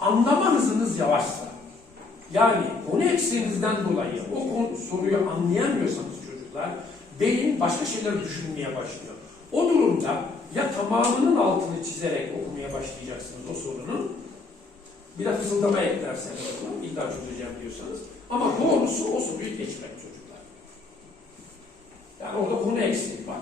anlama hızınız yavaşsa, yani konu eksiğinizden dolayı o konu, soruyu anlayamıyorsanız çocuklar, beyin başka şeyler düşünmeye başlıyor. O durumda ya tamamının altını çizerek okumaya başlayacaksınız o sorunun, bir de fısıldama eklerseniz bunu, illa çözeceğim diyorsanız. Ama doğrusu o soruyu geçmek çocuklar. Yani orada konu eksiği var.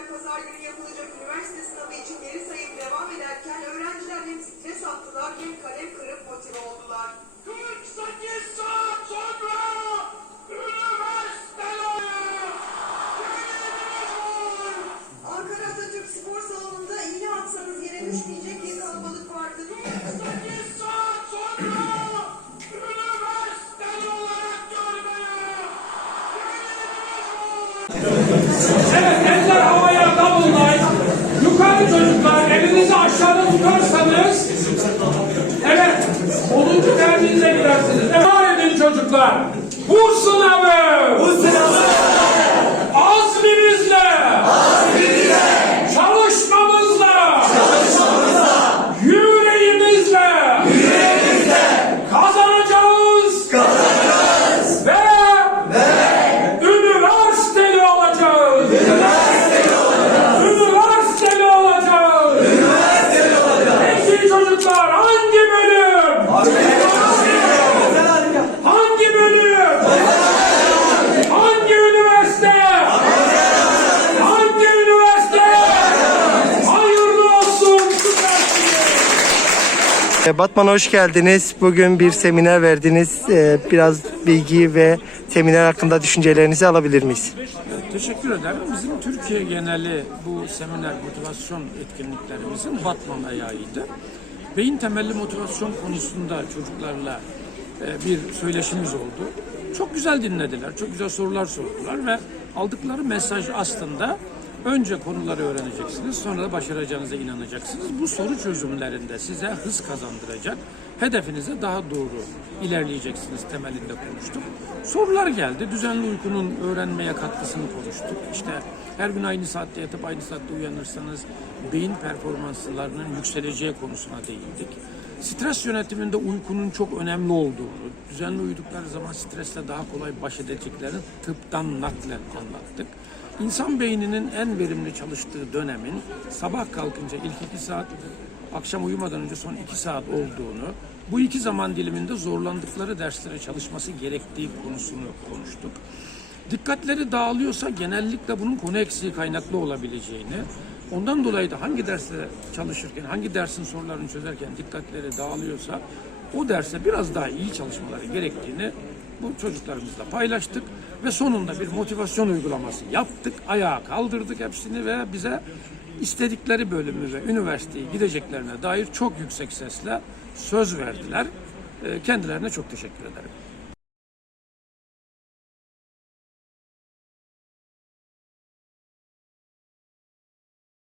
Gençler pazar günü yapılacak üniversite sınavı için geri sayım devam ederken öğrenciler hem stres attılar hem kalem kırıp motive oldular. 48 saat Evet, eller havaya davullayın. Yukarı çocuklar, elinizi aşağıda tutarsanız, evet, 10. tercihinize gidersiniz. Devam edin çocuklar. Bu sınavı, bu sınavı, Batman'a hoş geldiniz. Bugün bir seminer verdiniz. E, Biraz bilgi ve seminer hakkında düşüncelerinizi alabilir miyiz? Teşekkür ederim. Bizim Türkiye geneli bu seminer motivasyon etkinliklerimizin Batman ayağıydı. Beyin temelli motivasyon konusunda çocuklarla e, bir söyleşimiz oldu. Çok güzel dinlediler, çok güzel sorular sordular ve aldıkları mesaj aslında önce konuları öğreneceksiniz, sonra da başaracağınıza inanacaksınız. Bu soru çözümlerinde size hız kazandıracak, hedefinize daha doğru ilerleyeceksiniz temelinde konuştuk. Sorular geldi. Düzenli uykunun öğrenmeye katkısını konuştuk. İşte her gün aynı saatte yatıp aynı saatte uyanırsanız beyin performanslarının yükseleceği konusuna değindik. Stres yönetiminde uykunun çok önemli olduğunu, düzenli uyudukları zaman stresle daha kolay baş edeceklerini tıptan naklen anlattık. İnsan beyninin en verimli çalıştığı dönemin sabah kalkınca ilk iki saat, akşam uyumadan önce son iki saat olduğunu, bu iki zaman diliminde zorlandıkları derslere çalışması gerektiği konusunu konuştuk. Dikkatleri dağılıyorsa genellikle bunun konu eksiği kaynaklı olabileceğini, ondan dolayı da hangi derste çalışırken, hangi dersin sorularını çözerken dikkatleri dağılıyorsa o derse biraz daha iyi çalışmaları gerektiğini bu çocuklarımızla paylaştık ve sonunda bir motivasyon uygulaması yaptık. Ayağa kaldırdık hepsini ve bize istedikleri bölümü ve üniversiteye gideceklerine dair çok yüksek sesle söz verdiler. Ee, Kendilerine çok teşekkür ederim.